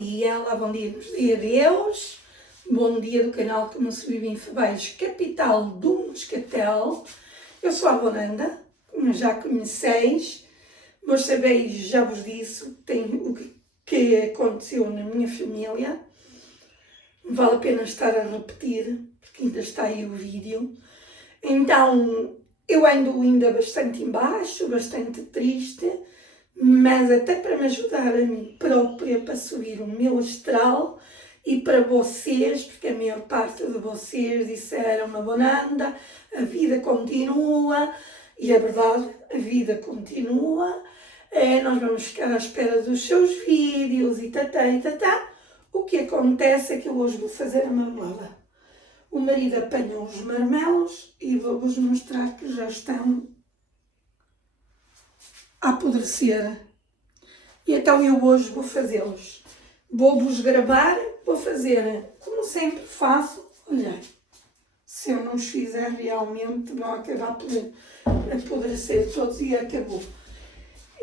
E ela, bom dia, nos dia Deus, bom dia do canal Como se vive em Febais, capital do Moscatel. Eu sou a Bonanda, como já conheceis, vos sabeis, já vos disse o que aconteceu na minha família. Não vale a pena estar a repetir, porque ainda está aí o vídeo. Então, eu ando ainda bastante em baixo, bastante triste, mas até para me ajudar a mim própria, para subir o meu astral e para vocês, porque a maior parte de vocês disseram uma Bonanda, a vida continua, e é verdade, a vida continua, nós vamos ficar à espera dos seus vídeos e tatá e tatá. O que acontece é que eu hoje vou fazer a marmelada. O marido apanhou os marmelos e vou-vos mostrar que já estão a apodrecer. E então eu hoje vou fazê-los. Vou-vos gravar, vou fazer como sempre faço. Olha, se eu não os fizer realmente vão acabar por apodrecer todos e acabou.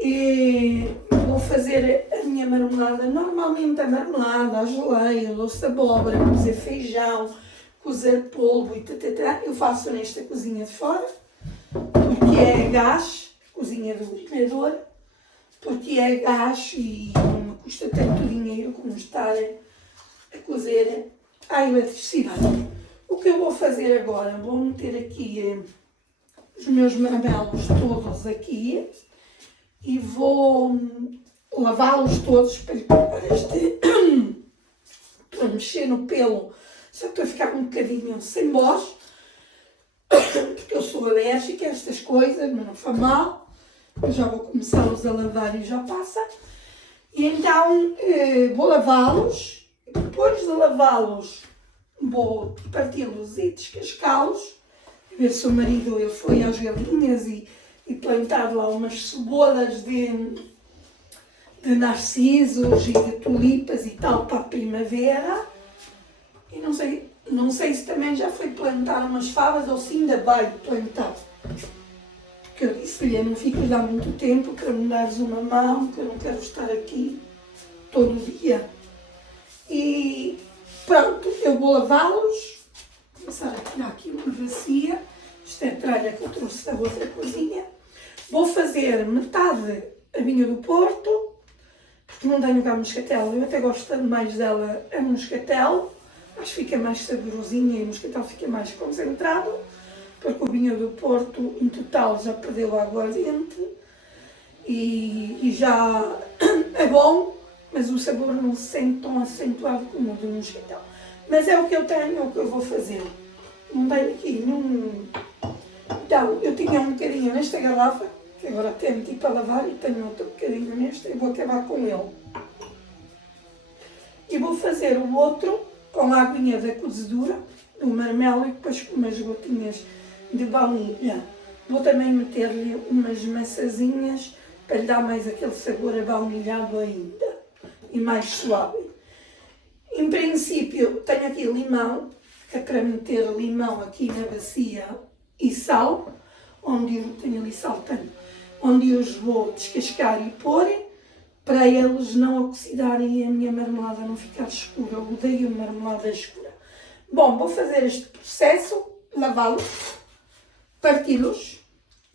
E vou fazer a minha marmelada. Normalmente a marmelada, a geleia, a doce de abóbora, cozer feijão, cozer polvo e tatatá, eu faço nesta cozinha de fora, porque é gás, cozinha do brilhador, porque é gás e não me custa tanto dinheiro como estar a cozer à eletricidade. O que eu vou fazer agora? Vou meter aqui os meus marmelos todos aqui e vou lavá-los todos para para mexer no pelo. Só que estou a ficar um bocadinho sem voz, porque eu sou alérgica a estas coisas, mas não faz mal. Eu já vou começá-los a lavar e já passa. E então vou lavá-los. Depois de lavá-los, vou parti-los e descascá-los. Ver se o marido ele foi às galinhas e plantar lá umas cebolas de narcisos e de tulipas e tal para a primavera. E não sei se também já foi plantar umas favas ou se ainda vai plantar. Porque eu disse-lhe, não ficas lá muito tempo para me dares uma mão, que eu não quero estar aqui todo dia. E pronto, eu vou lavá-los. Vou começar a tirar aqui uma bacia. Isto é a tralha que eu trouxe da outra cozinha. Vou fazer metade a vinha do Porto, porque não tenho cá moscatel. Eu até gosto mais dela a moscatel. Acho que fica mais saborosinha e o moscatel fica mais concentrado, porque o vinho do Porto, em total, já perdeu a aguardente e já é bom, mas o sabor não se sente tão acentuado como o do moscatel. Mas é o que eu tenho, é o que eu vou fazer. Não tenho aqui nenhum... Então, eu tinha um bocadinho nesta garrafa, que agora até meti para lavar, e tenho outro bocadinho nesta, e vou acabar com ele. E vou fazer o outro com a aguinha da cozedura, do marmelo, e depois com umas gotinhas de baunilha. Vou também meter-lhe umas maçazinhas para lhe dar mais aquele sabor abaunilhado ainda e mais suave. Em princípio, tenho aqui limão, que é para meter limão aqui na bacia, e sal, onde eu tenho ali sal, onde eu os vou descascar e pôr, para eles não oxidarem e a minha marmelada não ficar escura. Eu odeio marmelada escura. Bom, vou fazer este processo, lavá-los, parti-los,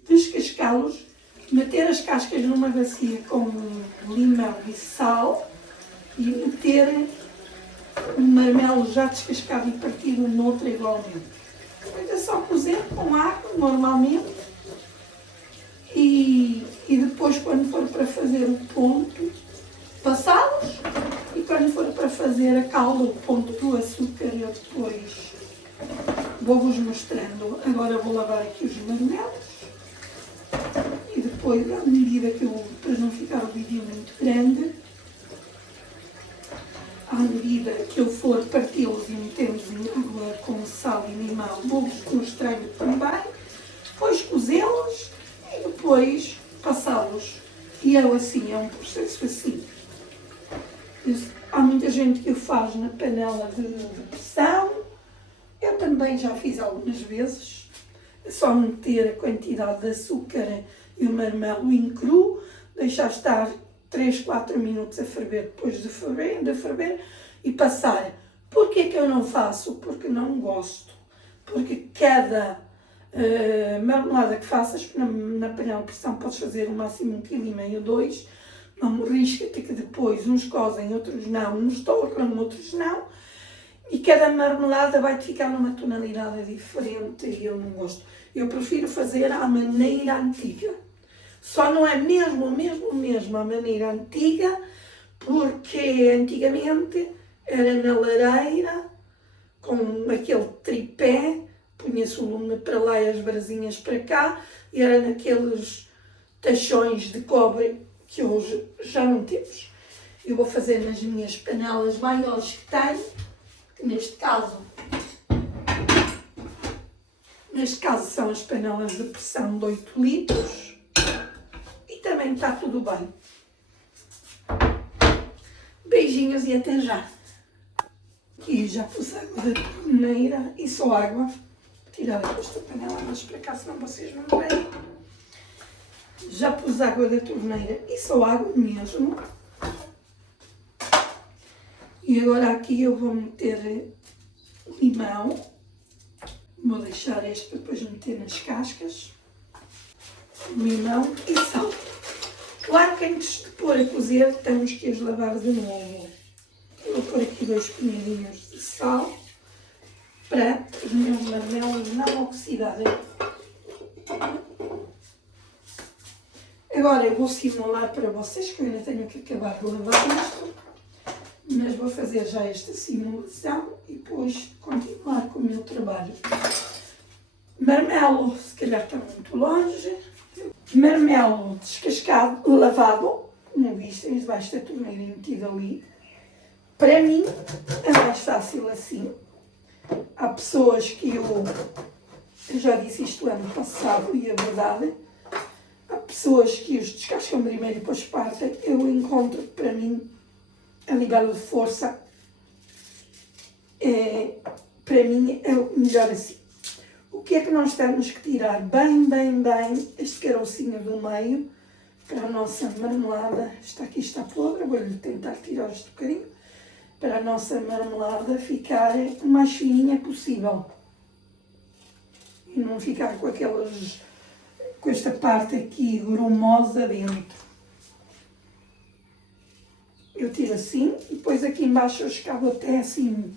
descascá-los, meter as cascas numa bacia com limão e sal e meter o marmelo já descascado e partido noutra igualmente. Depois é só cozer com água, normalmente. E depois, quando for para fazer o ponto, passá-los. E quando for para fazer a calda, o ponto do açúcar, eu depois vou-vos mostrando. Agora vou lavar aqui os marmelos. E depois, à medida que eu, para não ficar o vídeo muito grande, à medida que eu for parti-los e metê-los em água com sal e limão, vou-vos mostrando também. Depois cozê-los e depois passá-los. E eu assim, é um processo assim. Há muita gente que o faz na panela de pressão. Eu também já fiz algumas vezes. É só meter a quantidade de açúcar e o marmelo em cru. deixar estar 3, 4 minutos a ferver, depois de ferver e passar. Porquê que eu não faço? Porque não gosto. Porque cada marmelada que faças na panela de pressão podes fazer no máximo 1,5 kg, 2 kg. Não arrisca-te que depois uns cozem, outros não, uns torram, outros não. E cada marmelada vai ficar numa tonalidade diferente e eu não gosto. Eu prefiro fazer à maneira antiga. Só não é mesmo a maneira antiga, porque antigamente era na lareira, com aquele tripé, punha-se o lume para lá e as brasinhas para cá, e era naqueles tachões de cobre que hoje já não temos. Eu vou fazer nas minhas panelas maiores que tenho, que neste caso são as panelas de pressão de 8 litros, e também está tudo bem. Beijinhos e até já! Aqui já pus água da torneira e só água. Tirar esta panela mais para cá, senão vocês não veem. Já pus água da torneira e só água mesmo. E agora aqui eu vou meter limão. Vou deixar este para depois meter nas cascas. Limão e sal. Claro que antes de pôr a cozer temos que as lavar de novo. Eu vou pôr aqui 2 colherinhos de sal para os meus marmelos não oxidarem. Agora eu vou simular para vocês, que eu ainda tenho que acabar de lavar isto, mas vou fazer já esta simulação e depois continuar com o meu trabalho. Marmelo, se calhar está muito longe. Marmelo descascado, lavado, como vistem, debaixo da torneira e metido ali. Para mim é mais fácil assim. Há pessoas que eu já disse isto ano passado e é verdade. Há pessoas que os descascam primeiro e depois partem. Eu encontro que para mim, a nível de força, para mim é o melhor assim. O que é que nós temos que tirar bem este carocinho do meio para a nossa marmelada? Esta aqui está podre, vou-lhe tentar tirar este bocadinho, para a nossa marmelada ficar o mais fininha possível. E não ficar com esta parte aqui grumosa dentro. Eu tiro assim, e depois aqui embaixo eu escavo até assim,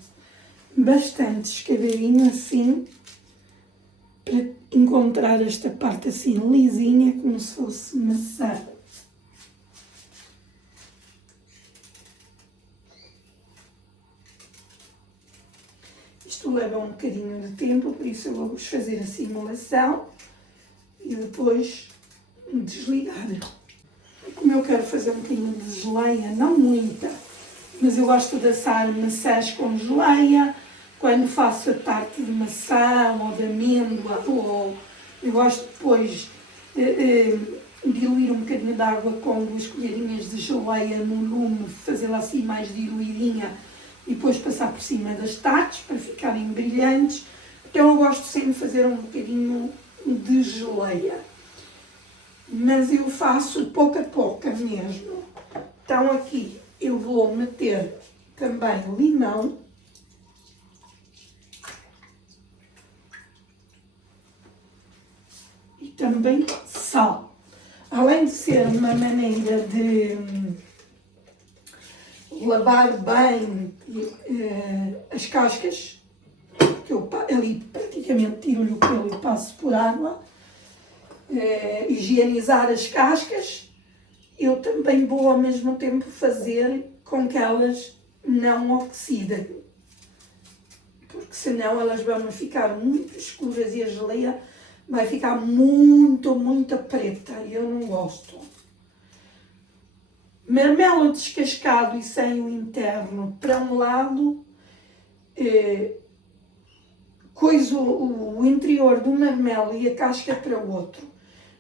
bastante escavadinho assim, para encontrar esta parte assim lisinha, como se fosse maçã. Isto leva um bocadinho de tempo, por isso eu vou-vos fazer a simulação e depois desligar. Como eu quero fazer um bocadinho de geleia, não muita, mas eu gosto de assar maçãs com geleia. Quando faço a tarte de maçã ou de amêndoa, ou eu gosto depois de diluir um bocadinho de água com 2 colherinhas de geleia no lume, fazê-la assim mais diluidinha e depois passar por cima das tartes para ficarem brilhantes. Então eu gosto sempre de fazer um bocadinho de geleia, mas eu faço pouco a pouco mesmo. Então aqui eu vou meter também limão. Também sal. Além de ser uma maneira de lavar bem as cascas, que eu ali praticamente tiro-lhe o pelo e passo por água, higienizar as cascas, eu também vou ao mesmo tempo fazer com que elas não oxidem, porque senão elas vão ficar muito escuras e a geleia vai ficar muito preta e eu não gosto. Marmelo descascado e sem o interno para um lado, coiso o interior do marmelo e a casca para o outro.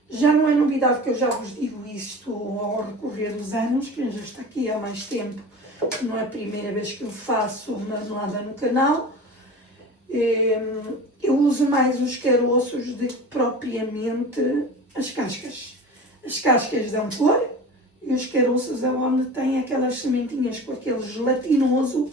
Já não é novidade que eu já vos digo isto ao recorrer dos anos, que já está aqui há mais tempo, não é a primeira vez que eu faço marmelada no canal. Eu uso mais os caroços do que propriamente as cascas. As cascas dão cor, E os caroços é onde tem aquelas sementinhas com aquele gelatinoso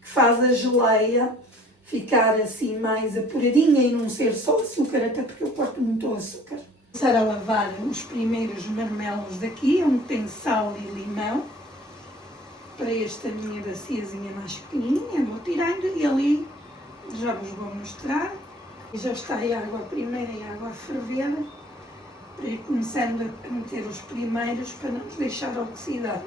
que faz a geleia ficar assim mais apuradinha e não ser só açúcar, até porque eu corto muito o açúcar. Vou começar a lavar os primeiros marmelos daqui, onde tem sal e limão. Para esta minha baciazinha mais pequenininha, vou tirando e ali já vos vou mostrar. E já está a água primeira e a água a ferver, para ir começando a meter os primeiros para não os deixar oxidar.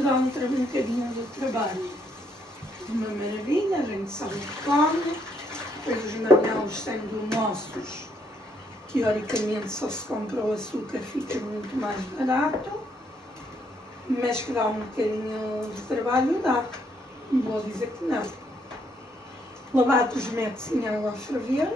Dá um bocadinho do trabalho. Uma maravilha, a gente sabe o que come. Depois os marmelos sendo nossos, teoricamente só se compra o açúcar, fica muito mais barato. Mas que dá um bocadinho de trabalho, dá. Não vou dizer que não. Lavados mete-se em água a ferver.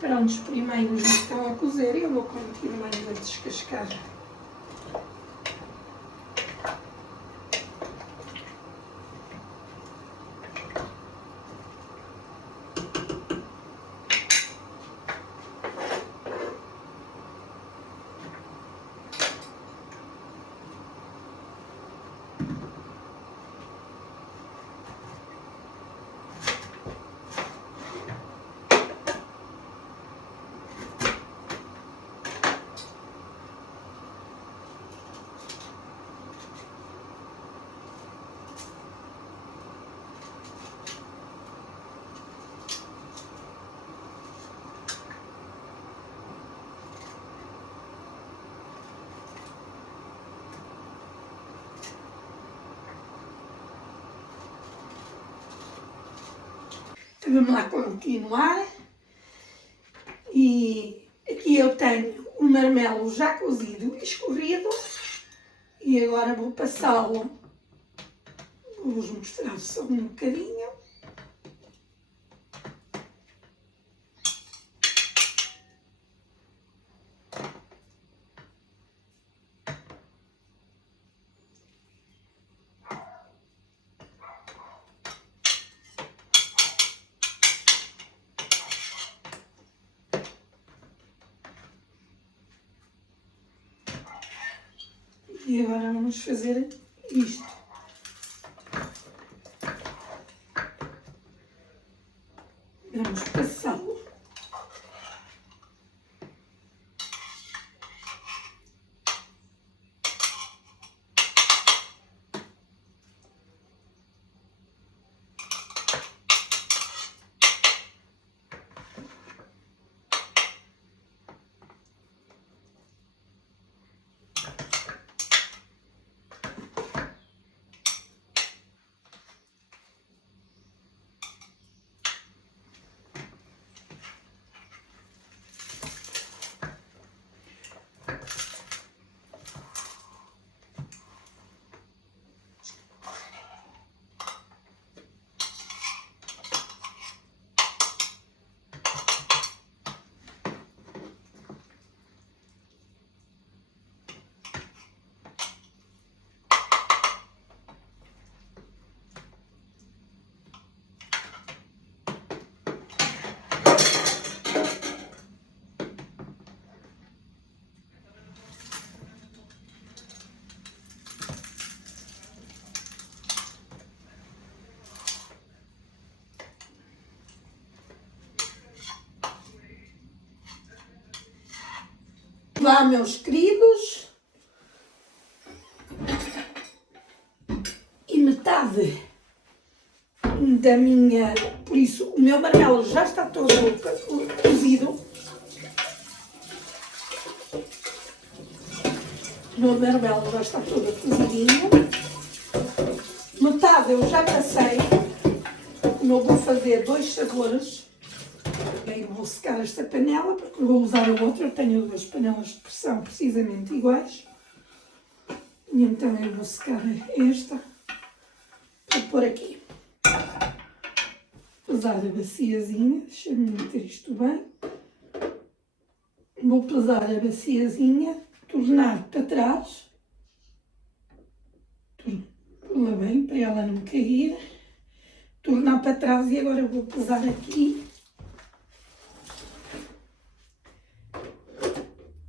Pronto, os primeiros estão a cozer e eu vou continuar a descascar. Então vamos lá continuar. E aqui eu tenho o marmelo já cozido e escorrido. E agora vou passá-lo. Vou-vos mostrar só um bocadinho. E agora vamos fazer isto. Vamos passá-lo. Lá, meus queridos, e metade da minha, por isso o meu marmelo já está todo cozido. O meu marmelo já está todo cozidinho. gelada eu já passei, como eu vou fazer 2 sabores, aí vou secar esta panela, porque vou usar a outra, eu tenho 2 panelas de pressão precisamente iguais, e então eu vou secar esta, para pôr aqui. Pesar a baciazinha, deixa-me meter isto bem, vou pesar a baciazinha, tornar para trás, pô-la bem para ela não cair, tornar para trás e agora vou pesar aqui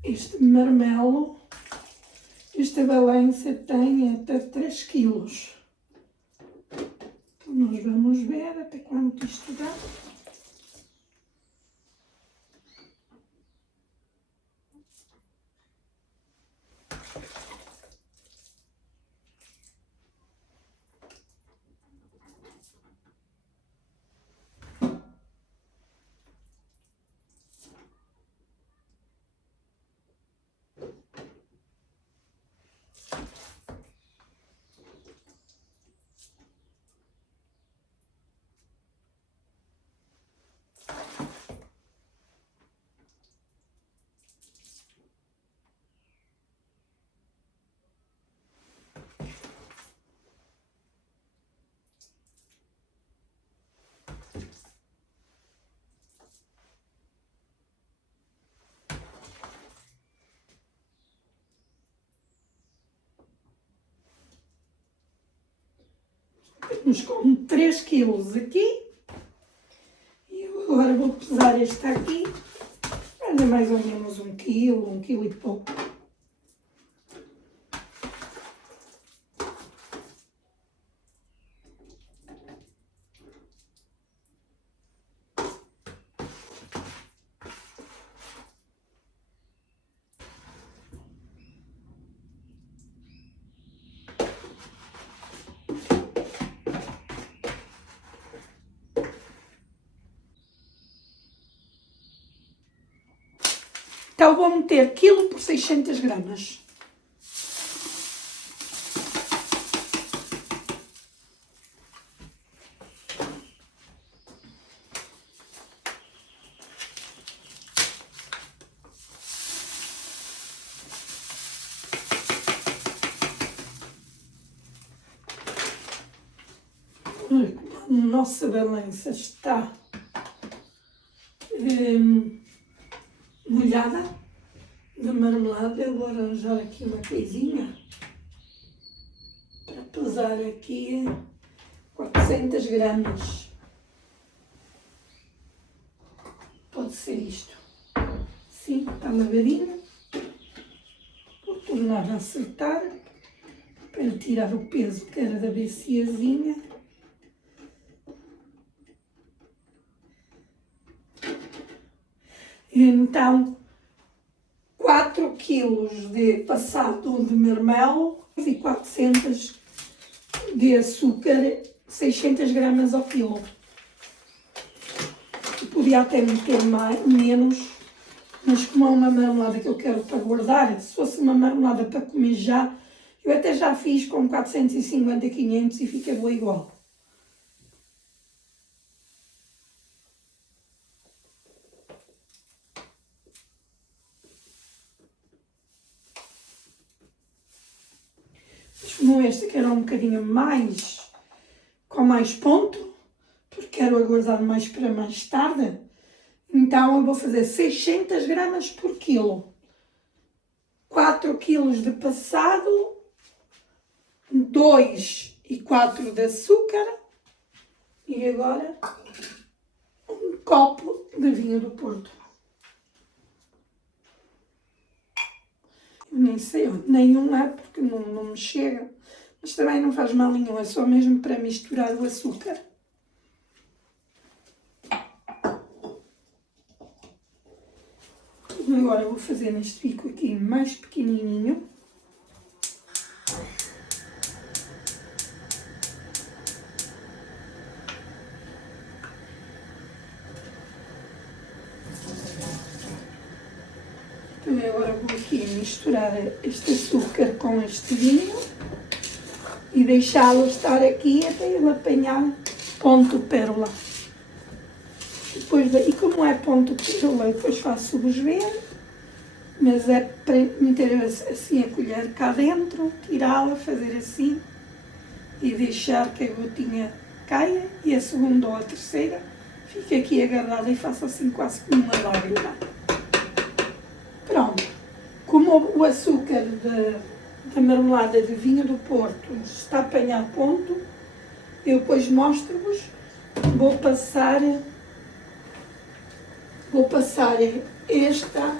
este marmelo. Esta balança tem até 3 kg. Então nós vamos ver até quanto isto dá. Temos com 3 kg aqui. E eu agora vou pesar esta aqui. Vai dar mais ou menos 1 kg, 1 kg e pouco. Então vou meter quilo por 600 gramas. Olha como a nossa balança está molhada de marmelada. Eu vou arranjar aqui uma coisinha para pesar aqui 400 gramas. Pode ser isto. Sim, está lavadinho. Vou tornar a acertar para tirar o peso que era da baciazinha. Então, 4 kg de passado de marmelo e 400 de açúcar, 600 gramas ao quilo. Eu podia até meter menos, mas como é uma marmelada que eu quero para guardar, se fosse uma marmelada para comer já, eu até já fiz com 450, 500 e fica boa igual. Como esta que era um bocadinho mais, com mais ponto, porque quero aguardar mais para mais tarde, então eu vou fazer 600 gramas por quilo. 4 kg de passado, 2 e 4 de açúcar e agora um copo de vinho do Porto. Eu nem sei, nenhum é porque não me chega, mas também não faz mal nenhum, é só mesmo para misturar o açúcar. Agora vou fazer neste bico aqui mais pequenininho. Então agora vou aqui misturar este açúcar com este vinho e deixá-lo estar aqui até ele apanhar ponto pérola. Depois, e como é ponto pérola, depois faço-vos ver, mas é para meter assim a colher cá dentro, tirá-la, fazer assim e deixar que a gotinha caia e a segunda ou a terceira fica aqui agarrada e faço assim quase como uma lágrima. Pronto, como o açúcar da marmelada de vinho do Porto está a apanhar ponto, eu depois mostro-vos, vou passar esta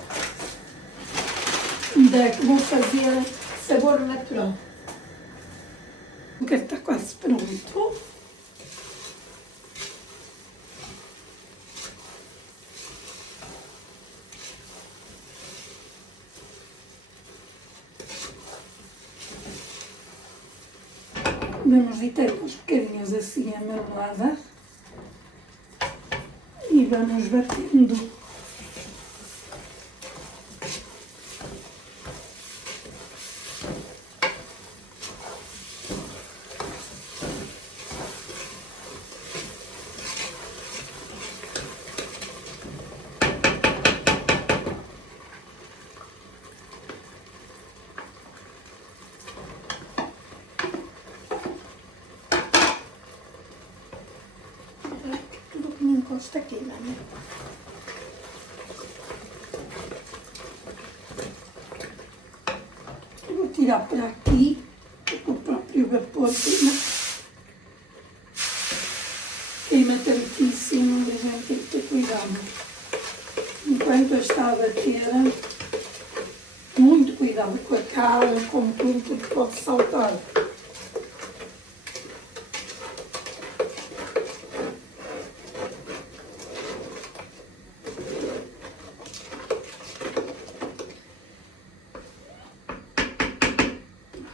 que vou fazer sabor natural. O que está quase pronto. Vamos deitar uns bocadinhos assim a marmelada e vamos batendo. Tudo que me encosta aqui, não é? Vou tirar para aqui, porque o próprio vapor queima tantíssimo, a gente tem que ter cuidado. Enquanto eu está a bater, muito cuidado com a cara, com tudo, porque pode saltar.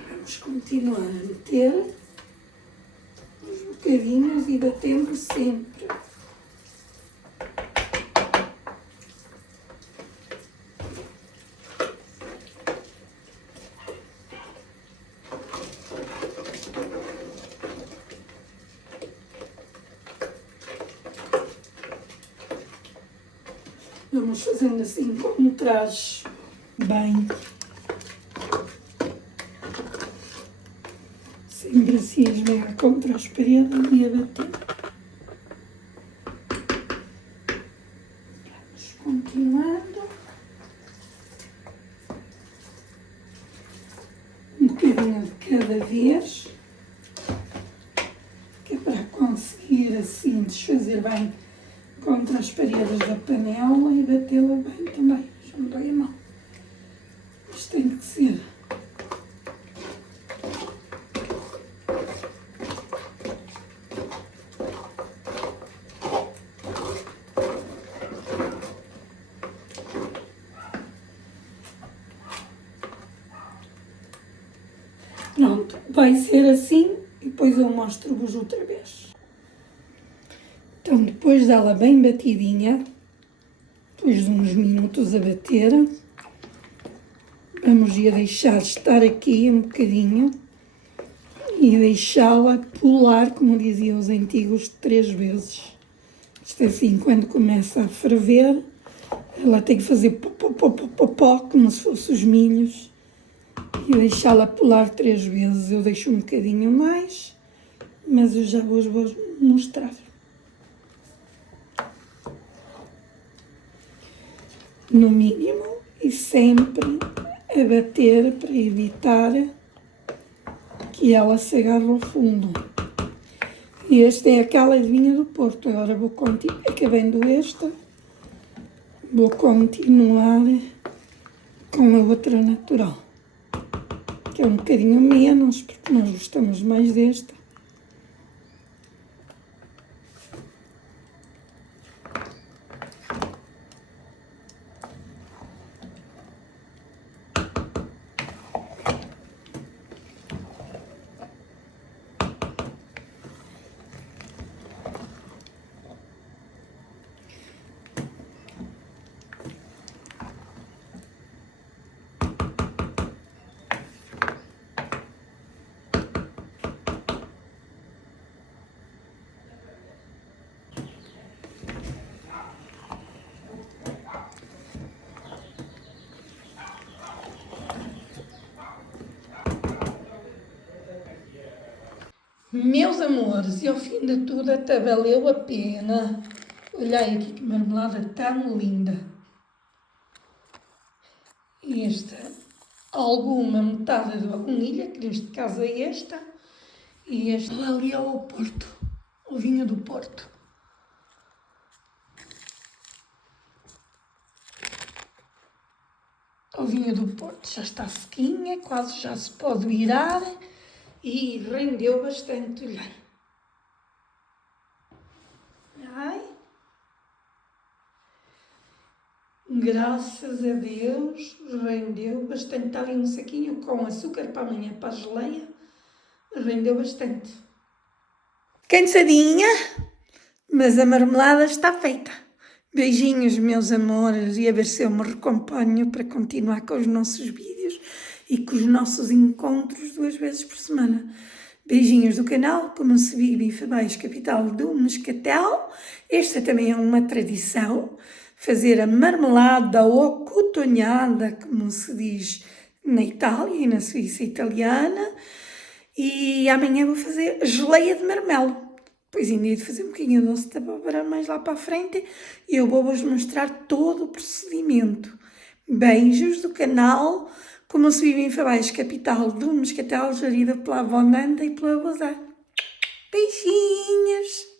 Vamos continuar a meter uns bocadinhos e batendo sempre. Vamos fazendo assim com um traje bem, sempre assim a esmagar contra as paredes e a bater. Vamos continuando. Um bocadinho de cada vez, que é para conseguir assim desfazer bem contra as paredes da panela e batê-la bem também. Já me dói a mão. Isto tem que ser. Pronto, vai ser assim e depois eu mostro-vos outra vez. Então, depois dela bem batidinha, depois de uns minutos a bater, vamos ir deixar estar aqui um bocadinho e deixá-la pular, como diziam os antigos, 3 vezes. Isto é assim, quando começa a ferver, ela tem que fazer pó, pó, pó, pó, pó, pó, como se fossem os milhos, e deixá-la pular 3 vezes. Eu deixo um bocadinho mais, mas eu já vos vou mostrar. No mínimo e sempre a bater para evitar que ela se agarre ao fundo. E esta é aquela de vinho do Porto. Agora vou continuar, acabando esta, vou continuar com a outra natural, que é um bocadinho menos, porque nós gostamos mais desta. Meus amores, e ao fim de tudo até valeu a pena. Olhai aqui que marmelada tão linda. Esta, alguma metade de baunilha, que neste caso é esta. E este ali é o Porto, o vinho do Porto. O vinho do Porto já está sequinha, quase já se pode virar e rendeu bastante, olhai. Ai. Graças a Deus rendeu bastante. Está ali um saquinho com açúcar para amanhã, para a geleia. Rendeu bastante. Cansadinha, mas a marmelada está feita. Beijinhos, meus amores, e a ver se eu me recomponho para continuar com os nossos vídeos e com os nossos encontros 2 vezes por semana. Beijinhos do canal, como se vive em Fabais, capital do Moscatel. Esta também é uma tradição, fazer a marmelada ou cotonhada, como se diz na Itália e na Suíça italiana. E amanhã vou fazer geleia de marmelo. Depois ainda hei de fazer um bocadinho de doce de abóbora mais lá para a frente e eu vou-vos mostrar todo o procedimento. Beijos do canal, como se vive em Fabais, capital do Moscatel, gerida pela avó Nanda e pela avó Zé. Beijinhos!